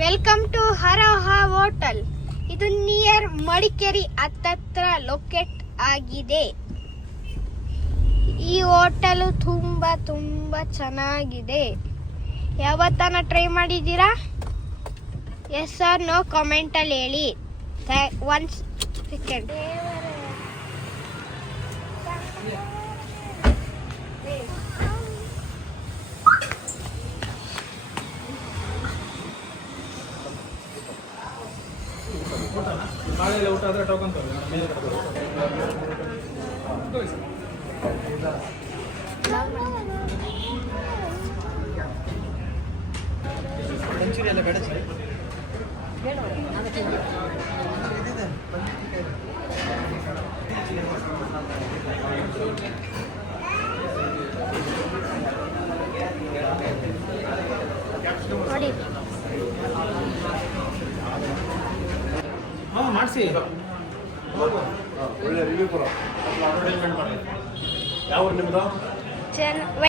Welcome to ಹರಹ hotel. ಇದು near Madikeri ಹತ್ತತ್ರ ಲೊಕೇಟ್ ಆಗಿದೆ. ಈ ಹೋಟೆಲ್ ತುಂಬಾ ಚೆನ್ನಾಗಿದೆ. ಯಾವತ್ತನ ಟ್ರೈ ಮಾಡಿದ್ದೀರಾ? ಎಸ್ ಆರ್ ನೋ ಕಾಮೆಂಟ್ ಅಲ್ಲಿ ಹೇಳಿ. 1 ಸೆಕೆಂಡ್. ನಾಳೆ ಊಟ ಆದರೆ ಟೋಕನ್ ಮಂಚೂರಿ ಎಲ್ಲ ಬೇಡ ಸರ್. ನೋಡಿ ಹಾಂ ಮಾಡಿಸಿ ಒಳ್ಳೆ ರಿವ್ಯೂ ಕೊಡೋ ಅಡ್ವರ್ಟೈಸ್ಮೆಂಟ್ ಮಾಡಿ. ಯಾವ ನಿಮ್ಮದು?